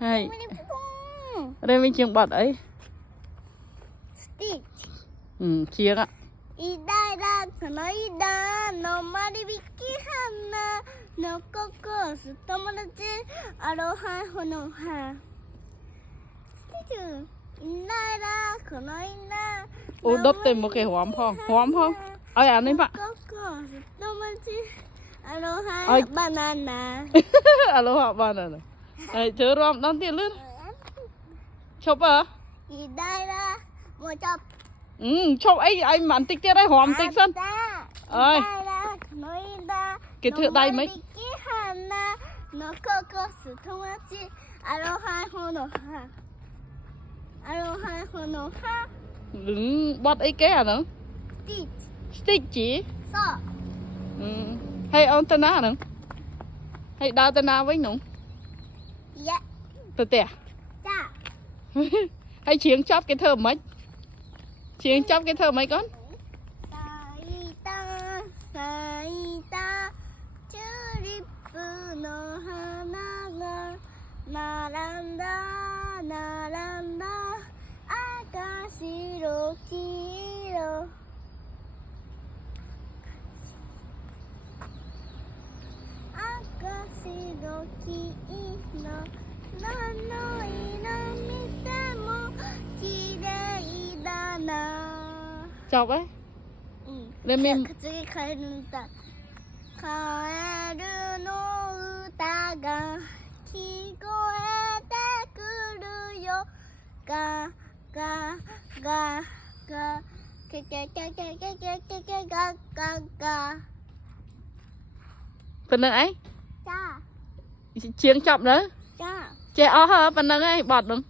hay đây mình chiếng bọt ấy chiếng ạ Ida da kanoida no maribiki hana no koko su tomodachi aroha honoha. Stitch. Ida da kanoida. Ô đốt thêm một cái hóm không? Ơi ăn đi bạn. Koko su tomodachi aroha banana. Aloha banana. Đây chờ rom đón tiền luôn. Chụp à? Ida da một chụp. Chụp ấy anh mặn tích tiết đấy hóm tích sân. Ơi. Cái thưa tay mấy. No koko su tomodachi aroha honoha. Aroha honoha. Đứng bọt ấy cái à nữa? Stitch. Stick chỉ. So. Hay ông tên nào nữa? Hay đào tên nào với nũng? Yeah. Tờ tẻ. Dạ. Hay chiếng chóp cái thơ mấy? Chiếng chóp cái thơ mấy con? Saita, saita, tulipu no hana ga naranda, naranda, aka, shiro, kiro. Aka, shiro, kiro, nano iro mite mo kirei da na. Chọc ấy. Để mình 次カエルの歌カエルの歌が聞こえてくるよガガガガケケケケケケケケガガガ phần nâng ấy. จ้า Chiếng chọc nữa. จ้า Chè ó hả phần nâng ấy bọt đúng.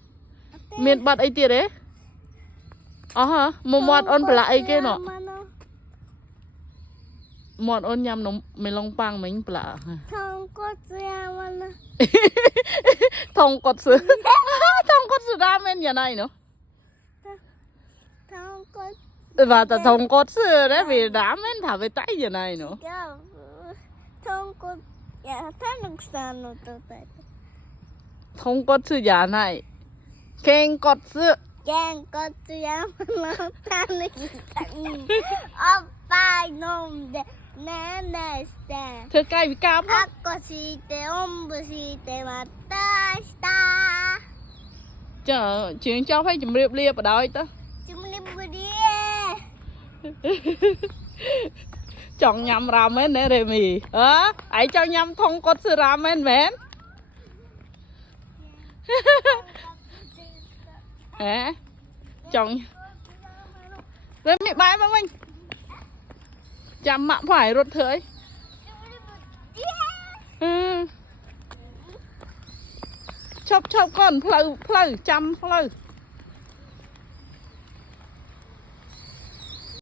Miền bọt ấy tiệt đấy. Ó hả? Một mọt ôn phải lại cái nọ. Mọt ôn nhằm nó mình long pang mình phải lại. Thông cốt ramen. Thông cốt sư. Thông cốt sư ramen nhà này nữa. Thông cốt. Và ta thông cốt sư đấy vì ramen thả về tay nhà này nữa. 豚骨いやたぬくさんの歌歌えた Thông cốt sư nhà này. Khen cốt sư. げんこつ山のたぬきさんおっぱい飲んでねんねして Thưa cay với cam あ không? っこしておんぶしてまた明日 Chờ chiếng chọc hay chùm riệp liệp ở đâu ấy ta. จุ่มลิบุรี Chọn nhầm ramen nè rề mì. Ấy cho nhầm thông cốt sư ramen mến. Hả? Chọn lên mẹ bái mà mình chăm mặn phải rốt thưỡi. Chọc chọc con phlau phlau chăm phlau